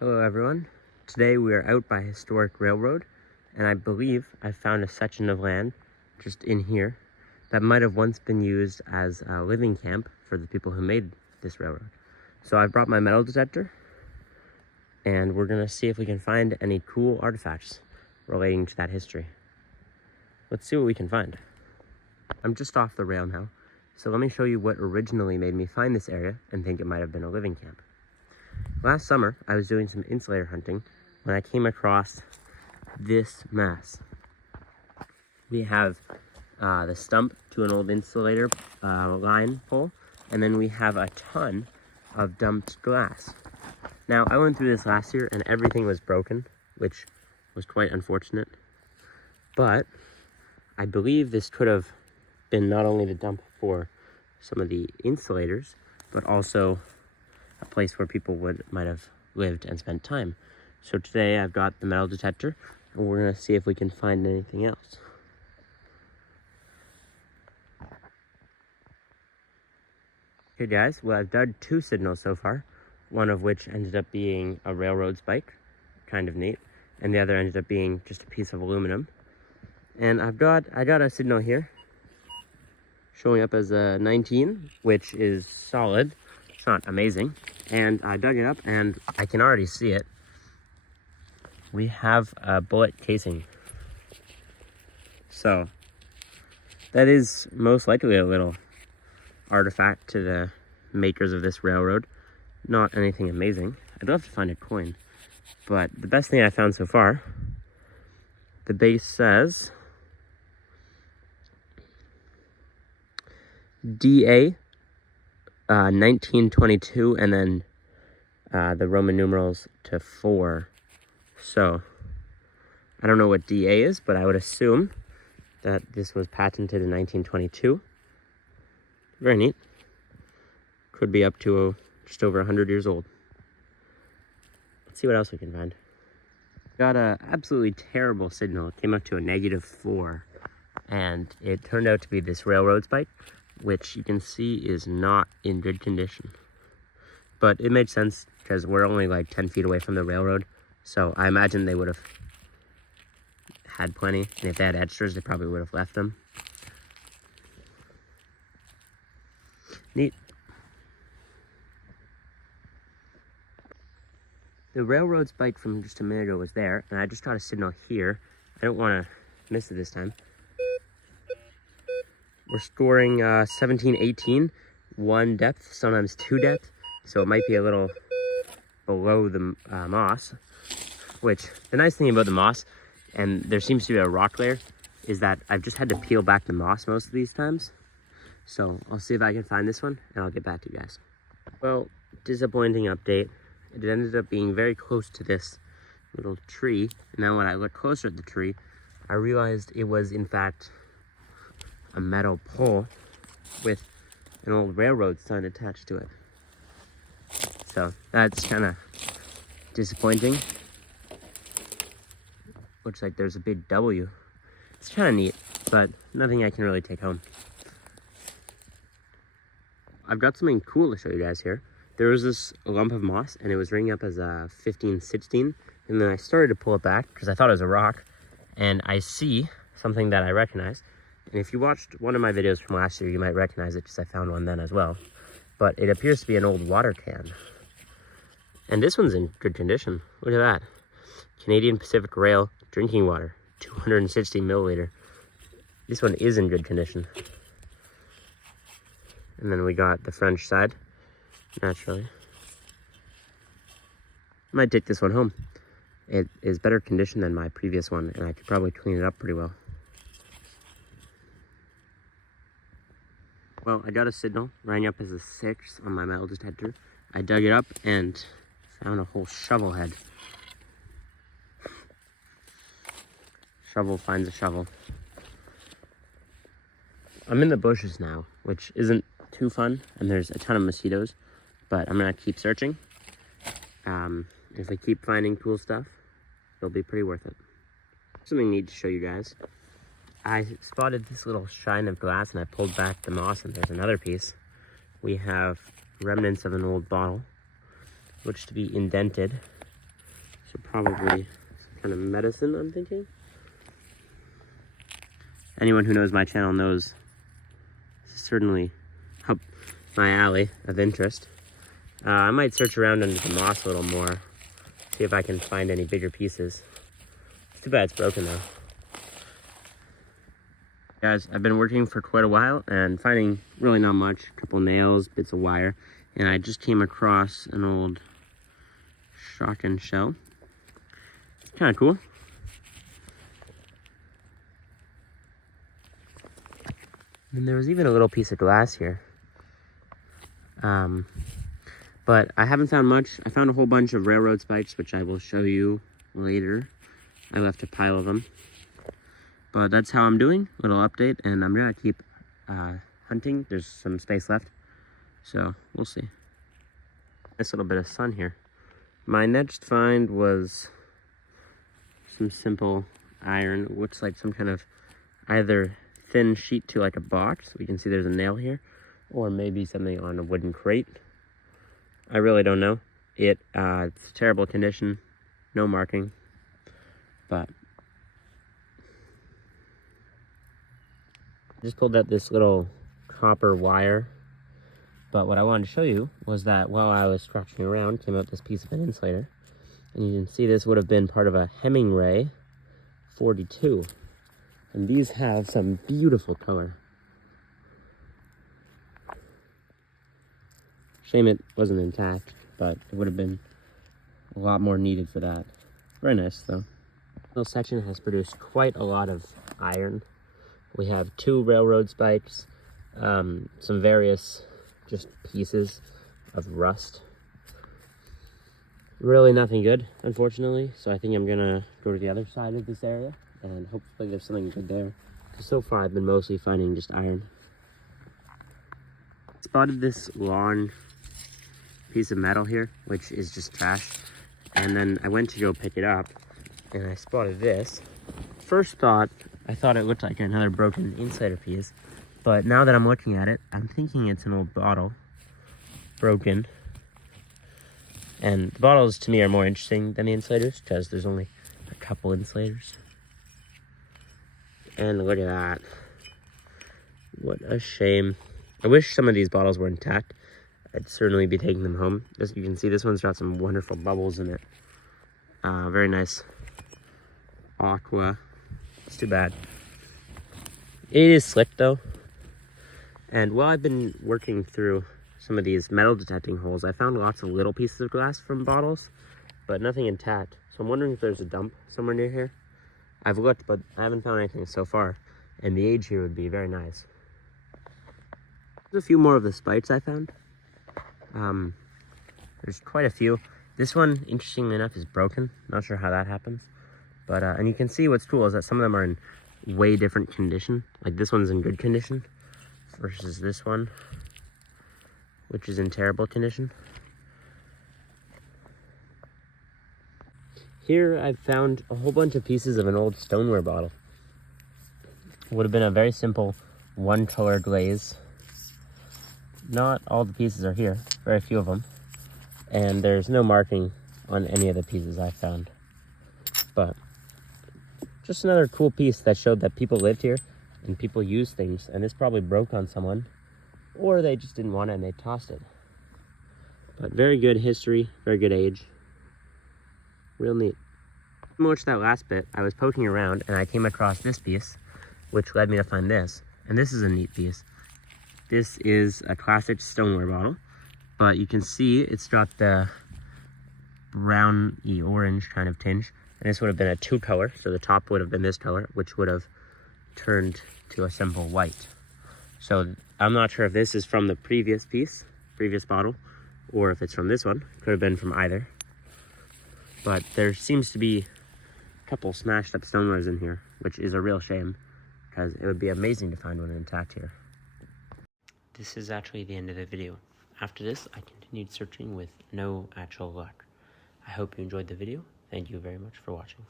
Hello everyone. Today we are out by Historic Railroad, and I believe I found a section of land just in here that might have once been used as a living camp for the people who made this railroad. So I've brought my metal detector, and we're gonna see if we can find any cool artifacts relating to that history. Let's see what we can find. I'm just off the rail now, so let me show you what originally made me find this area and think it might have been a living camp. Last summer, I was doing some insulator hunting when I came across this mess. We have the stump to an old insulator line pole, and then we have a ton of dumped glass. Now, I went through this last year and everything was broken, which was quite unfortunate. But I believe this could have been not only the dump for some of the insulators, but also a place where people might have lived and spent time. So today I've got the metal detector, and we're gonna see if we can find anything else. Okay guys, well, I've dug 2 signals so far, one of which ended up being a railroad spike, kind of neat, and the other ended up being just a piece of aluminum. And I got a signal here showing up as a 19, which is solid. It's not amazing. And I dug it up and I can already see it. We have a bullet casing. So that is most likely a little artifact to the makers of this railroad. Not anything amazing. I'd love to find a coin. But the best thing I found so far, the base says DA 1922, and then the Roman numerals to 4. So I don't know what DA is, but I would assume that this was patented in 1922. Very neat. Could be up to just over 100 years old. Let's see what else we can find. Got a absolutely terrible signal. It came up to a -4, and it turned out to be this railroad spike, which you can see is not in good condition. But it made sense because we're only like 10 feet away from the railroad. So I imagine they would have had plenty. And if they had extras, they probably would have left them. Neat. The railroad spike from just a minute ago was there, and I just got a signal here. I don't want to miss it this time. We're scoring 17, 18, 1 depth, sometimes 2 depth, so it might be a little below the moss, which the nice thing about the moss, and there seems to be a rock layer, is that I've just had to peel back the moss most of these times. So I'll see if I can find this one, and I'll get back to you guys. Well, disappointing update. It ended up being very close to this little tree, and now when I look closer at the tree, I realized it was in fact a metal pole with an old railroad sign attached to it. So that's kind of disappointing. Looks like there's a big W. It's kind of neat, but nothing I can really take home. I've got something cool to show you guys here. There was this lump of moss, and it was ringing up as a 15, 16, and then I started to pull it back because I thought it was a rock, and I see something that I recognize. And if you watched one of my videos from last year, you might recognize it because I found one then as well. But it appears to be an old water can. And this one's in good condition. Look at that. Canadian Pacific Rail drinking water, 260 milliliter. This one is in good condition. And then we got the French side, naturally. I might take this one home. It is better condition than my previous one, and I could probably clean it up pretty well. Well, I got a signal, rang up as a 6 on my metal detector. I dug it up and found a whole shovel head. Shovel finds a shovel. I'm in the bushes now, which isn't too fun, and there's a ton of mosquitoes, but I'm gonna keep searching. If I keep finding cool stuff, it'll be pretty worth it. Something neat to show you guys. I spotted this little shine of glass, and I pulled back the moss, and there's another piece. We have remnants of an old bottle, looks to be indented, So probably some kind of medicine, I'm thinking. Anyone who knows my channel knows this is certainly up my alley of interest. I might search around under the moss a little more, see if I can find any bigger pieces. It's too bad it's broken though. Guys, I've been working for quite a while and finding really not much. A couple nails, bits of wire, and I just came across an old shotgun shell. Kind of cool. And there was even a little piece of glass here. But I haven't found much. I found a whole bunch of railroad spikes, which I will show you later. I left a pile of them. But that's how I'm doing, little update, and I'm gonna keep hunting. There's some space left, so we'll see. Nice little bit of sun here. My next find was some simple iron. It looks like some kind of either thin sheet to like a box. We can see there's a nail here, or maybe something on a wooden crate. I really don't know. It's terrible condition, no marking, but I just pulled out this little copper wire, but what I wanted to show you was that while I was scratching around, came out this piece of an insulator, and you can see this would have been part of a Hemingway 42, and these have some beautiful color. Shame it wasn't intact, but it would have been a lot more needed for that. Very nice though. This little section has produced quite a lot of iron. We have 2 railroad spikes, some various just pieces of rust. Really nothing good, unfortunately, so I think I'm gonna go to the other side of this area and hopefully there's something good there. Because so far I've been mostly finding just iron. Spotted this long piece of metal here, which is just trash, and then I went to go pick it up and I spotted this. First thought, I thought it looked like another broken insulator piece, but now that I'm looking at it, I'm thinking it's an old bottle, broken. And the bottles to me are more interesting than the insulators because there's only a couple insulators. And look at that. What a shame. I wish some of these bottles were intact. I'd certainly be taking them home. As you can see, this one's got some wonderful bubbles in it. Very nice aqua. It's too bad. It is slick though. And while I've been working through some of these metal detecting holes, I found lots of little pieces of glass from bottles, but nothing intact. So I'm wondering if there's a dump somewhere near here. I've looked, but I haven't found anything so far. And the age here would be very nice. There's a few more of the spikes I found. There's quite a few. This one, interestingly enough, is broken. Not sure how that happens. But, and you can see what's cool is that some of them are in way different condition. Like this one's in good condition versus this one, which is in terrible condition. Here I've found a whole bunch of pieces of an old stoneware bottle. It would have been a very simple one color glaze. Not all the pieces are here, very few of them. And there's no marking on any of the pieces I found. But just another cool piece that showed that people lived here and people use things, and this probably broke on someone, or they just didn't want it and they tossed it. But very good history, very good age. Real neat. Similar to that last bit, I was poking around and I came across this piece, which led me to find this. And this is a neat piece. This is a classic stoneware bottle, but you can see it's got the browny orange kind of tinge. And this would have been a 2 color, so the top would have been this color, which would have turned to a simple white. So I'm not sure if this is from the previous piece, previous bottle, or if it's from this one. Could have been from either. But there seems to be a couple smashed up stonewares in here, which is a real shame, because it would be amazing to find one intact here. This is actually the end of the video. After this, I continued searching with no actual luck. I hope you enjoyed the video. Thank you very much for watching.